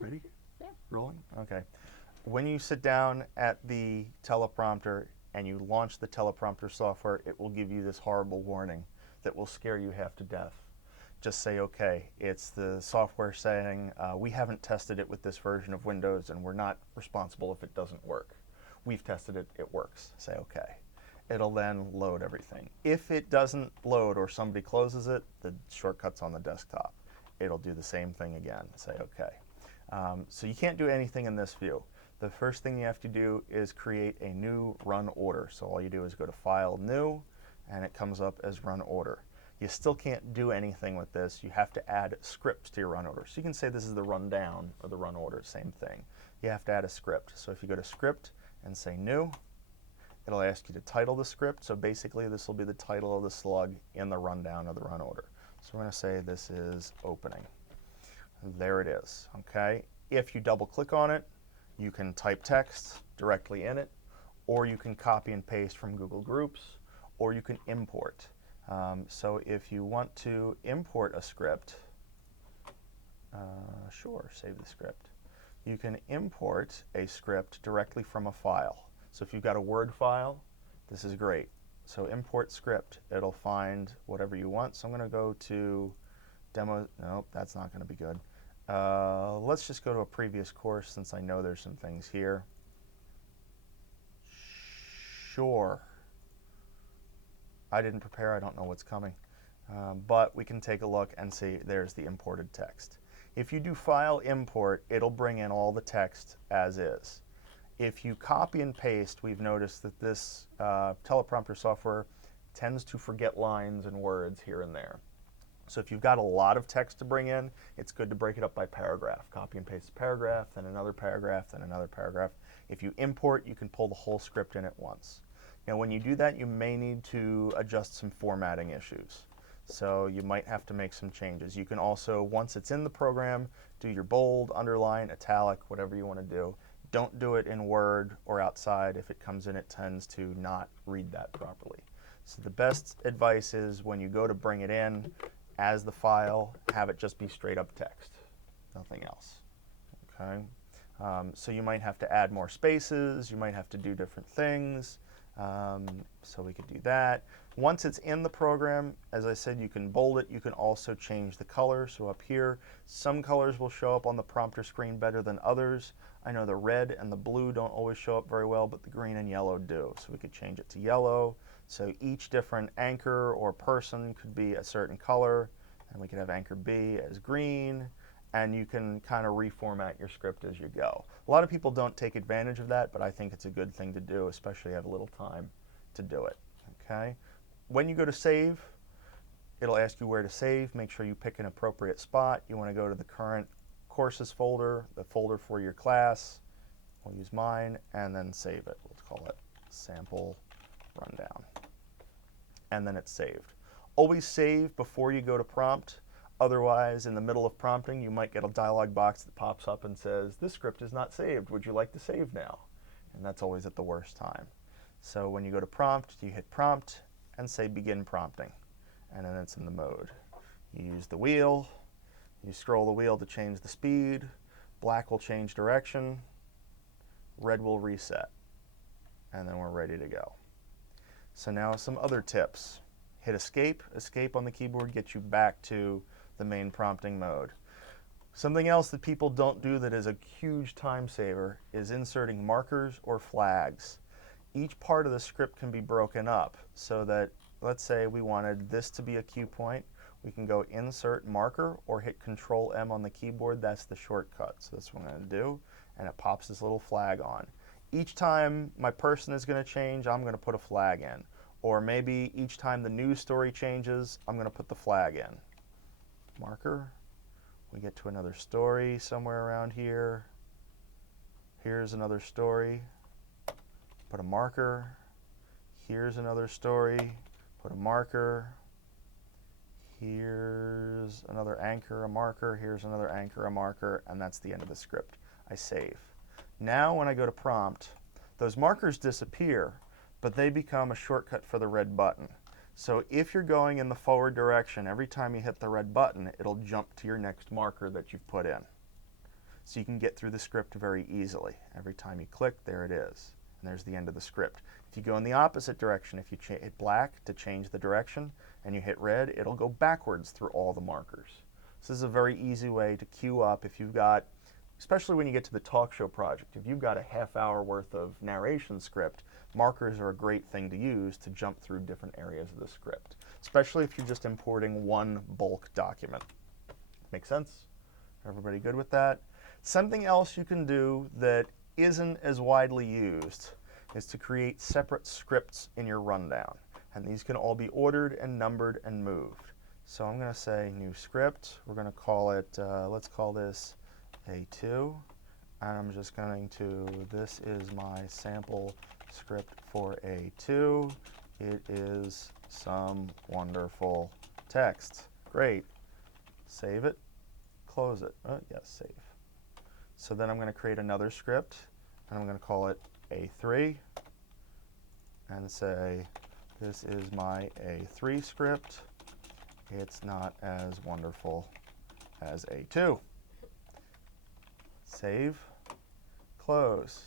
Ready? Yeah. Rolling? Okay. When you sit down at the teleprompter and you launch the teleprompter software, it will give you this horrible warning that will scare you half to death. Just say, okay, it's the software saying, we haven't tested it with this version of Windows and we're not responsible if it doesn't work. We've tested it, it works. Say, okay. It'll then load everything. If it doesn't load or somebody closes it, the shortcut's on the desktop. It'll do the same thing again. Say, okay. So you can't do anything in this view. The first thing you have to do is create a new run order. So all you do is go to File, New, and it comes up as Run Order. You still can't do anything with this. You have to add scripts to your run order. So you can say this is the rundown or the run order, same thing. You have to add a script. So if you go to Script and say New, it'll ask you to title the script. So basically this will be the title of the slug in the rundown of the run order. So we're going to say this is opening. There it is, okay? If you double click on it, you can type text directly in it, or you can copy and paste from Google Groups, or you can import. So if you want to import a script, sure, save the script. You can import a script directly from a file. So if you've got a Word file, this is great. So import script, it'll find whatever you want. So I'm going to go to demo. Nope, that's not going to be good. Let's just go to a previous course since I know there's some things here. Sure. I didn't prepare, I don't know what's coming. But we can take a look and see there's the imported text. If you do File Import, it'll bring in all the text as is. If you copy and paste, we've noticed that this teleprompter software tends to forget lines and words here and there. So if you've got a lot of text to bring in, it's good to break it up by paragraph. Copy and paste a paragraph, then another paragraph, then another paragraph. If you import, you can pull the whole script in at once. Now when you do that, you may need to adjust some formatting issues. So you might have to make some changes. You can also, once it's in the program, do your bold, underline, italic, whatever you want to do. Don't do it in Word or outside. If it comes in, it tends to not read that properly. So the best advice is when you go to bring it in as the file, have it just be straight up text, nothing else. Okay. So you might have to add more spaces. You might have to do different things. So we could do that. Once it's in the program, as I said, you can bold it. You can also change the color. So up here, some colors will show up on the prompter screen better than others. I know the red and the blue don't always show up very well, but the green and yellow do. So we could change it to yellow. So each different anchor or person could be a certain color, and we could have anchor B as green, and you can kind of reformat your script as you go. A lot of people don't take advantage of that, but I think it's a good thing to do, especially if you have a little time to do it. Okay. When you go to save, it'll ask you where to save. Make sure you pick an appropriate spot. You want to go to the current courses folder, the folder for your class. We'll use mine, and then save it. Let's call it sample rundown. And then it's saved. Always save before you go to prompt. Otherwise, in the middle of prompting, you might get a dialog box that pops up and says, this script is not saved. Would you like to save now? And that's always at the worst time. So when you go to prompt, you hit prompt and say begin prompting. And then it's in the mode. You use the wheel. You scroll the wheel to change the speed. Black will change direction. Red will reset. And then we're ready to go. So now some other tips. Hit escape. Escape on the keyboard gets you back to the main prompting mode. Something else that people don't do that is a huge time saver is inserting markers or flags. Each part of the script can be broken up so that, let's say we wanted this to be a cue point. We can go insert marker or hit Control M on the keyboard. That's the shortcut. So that's what I'm going to do. And it pops this little flag on. Each time my person is going to change, I'm going to put a flag in. Or maybe each time the news story changes, I'm going to put the flag in. Marker. We get to another story somewhere around here. Here's another story. Put a marker. Here's another story. Put a marker. Here's another anchor, a marker. Here's another anchor, a marker. And that's the end of the script. I save. Now when I go to prompt, those markers disappear, but they become a shortcut for the red button. So if you're going in the forward direction, every time you hit the red button, it'll jump to your next marker that you've put in. so you can get through the script very easily. Every time you click, there it is, and there's the end of the script. If you go in the opposite direction, if you hit black to change the direction and you hit red, it'll go backwards through all the markers. So this is a very easy way to queue up if you've got, especially when you get to the talk show project, if you've got a half-hour worth of narration script, markers are a great thing to use to jump through different areas of the script, especially if you're just importing one bulk document. Make sense? Everybody good with that? Something else you can do that isn't as widely used is to create separate scripts in your rundown. And these can all be ordered and numbered and moved. So I'm going to say new script. We're going to call it, let's call this A2. And I'm just going to, this is my sample script for A2. It is some wonderful text. Great. Save it. Close it. Yes, save. So then I'm going to create another script, and I'm going to call it A3, and say, this is my A3 script. It's not as wonderful as A2. Save, close.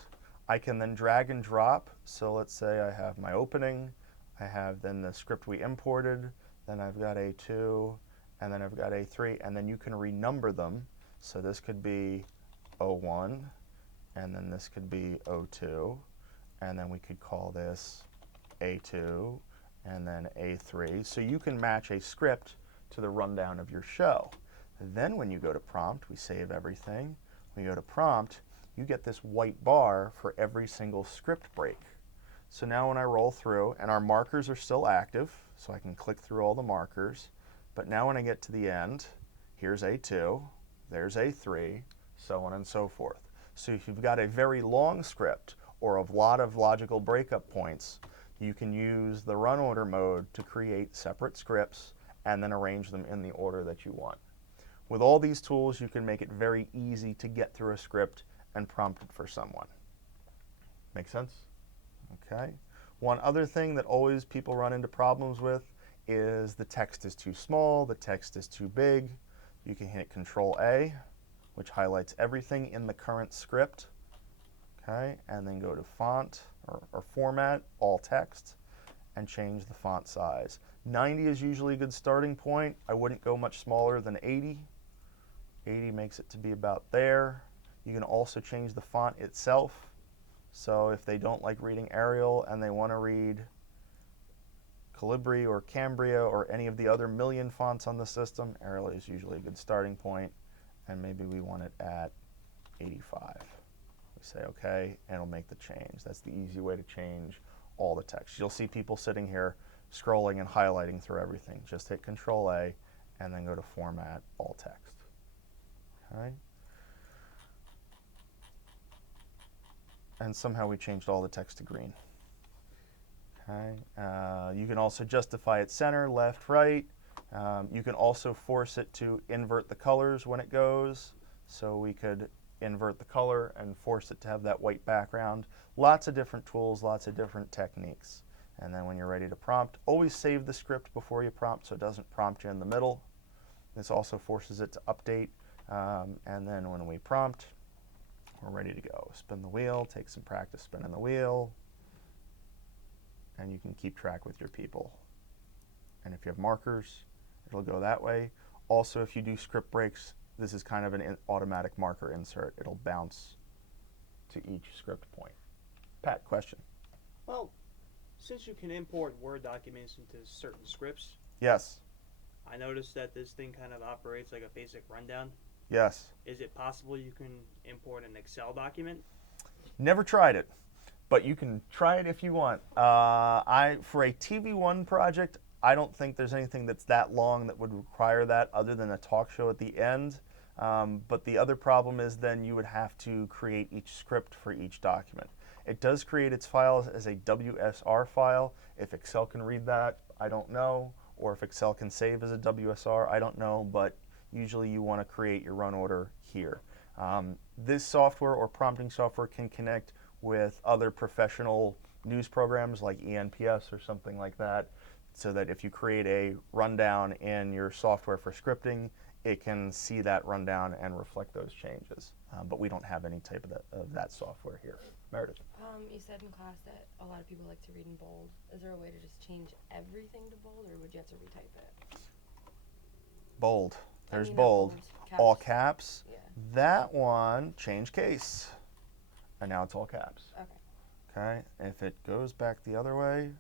I can then drag and drop. So let's say I have my opening, I have then the script we imported, then I've got A2, and then I've got A3, and then you can renumber them. So this could be O1, and then this could be O2, and then we could call this A2, and then A3. So you can match a script to the rundown of your show. Then when you go to prompt, we save everything. When you go to prompt, you get this white bar for every single script break. So now when I roll through, and our markers are still active, so I can click through all the markers, but now when I get to the end, here's A2, there's A3, so on and so forth. So if you've got a very long script or a lot of logical breakup points, you can use the run order mode to create separate scripts and then arrange them in the order that you want. With all these tools, you can make it very easy to get through a script and prompt it for someone. Make sense? Okay. One other thing that always people run into problems with is the text is too small, the text is too big. You can hit Control A, which highlights everything in the current script. Okay, and then go to font or format, all text, and change the font size. 90 is usually a good starting point. I wouldn't go much smaller than 80. 80 makes it to be about there. You can also change the font itself. So if they don't like reading Arial and they want to read Calibri or Cambria or any of the other million fonts on the system, Arial is usually a good starting point, and maybe we want it at 85. We say OK, and it'll make the change. That's the easy way to change all the text. You'll see people sitting here scrolling and highlighting through everything. Just hit Control A and then go to Format, All Text. Okay. And somehow we changed all the text to green. Okay. You can also justify it center, left, right. You can also force it to invert the colors when it goes. So we could invert the color and force it to have that white background. Lots of different tools, lots of different techniques. And then when you're ready to prompt, always save the script before you prompt so it doesn't prompt you in the middle. This also forces it to update. And then when we prompt, we're ready to go. Spin the wheel, take some practice spinning the wheel, and you can keep track with your people. And if you have markers, it'll go that way. Also, if you do script breaks, this is kind of an automatic marker insert. It'll bounce to each script point. Pat, question? Well, since you can import Word documents into certain scripts, yes. I noticed that this thing kind of operates like a basic rundown. Yes. Is it possible you can import an Excel document? Never tried it, but you can try it if you want. For a TV1 project, I don't think there's anything that's that long that would require that other than a talk show at the end. But the other problem is then you would have to create each script for each document. It does create its files as a WSR file. If Excel can read that, I don't know. Or if Excel can save as a WSR, I don't know. But usually you want to create your run order here. This software or prompting software can connect with other professional news programs like ENPS or something like that, so that if you create a rundown in your software for scripting, it can see that rundown and reflect those changes. But we don't have any type of that software here. Meredith. You said in class that a lot of people like to read in bold. Is there a way to just change everything to bold, or would you have to retype it? Bold. There's not bold. caps. All caps. Yeah. That one, change case. And now it's all caps. Okay. Okay. If it goes back the other way,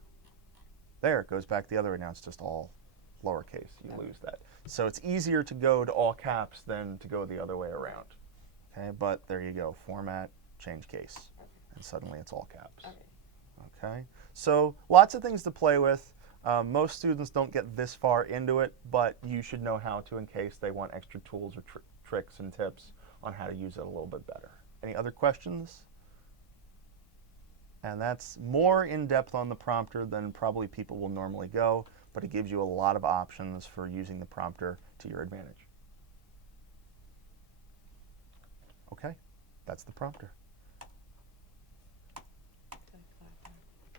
there, it goes back the other way. Now it's just all lowercase. You lose that. So it's easier to go to all caps than to go the other way around. Okay. But there you go. Format, change case. Okay. And suddenly it's all caps. Okay. Okay. So lots of things to play with. Most students don't get this far into it, but you should know how to in case they want extra tools or tricks and tips on how to use it a little bit better. Any other questions? And that's more in depth on the prompter than probably people will normally go, but it gives you a lot of options for using the prompter to your advantage. Okay, that's the prompter.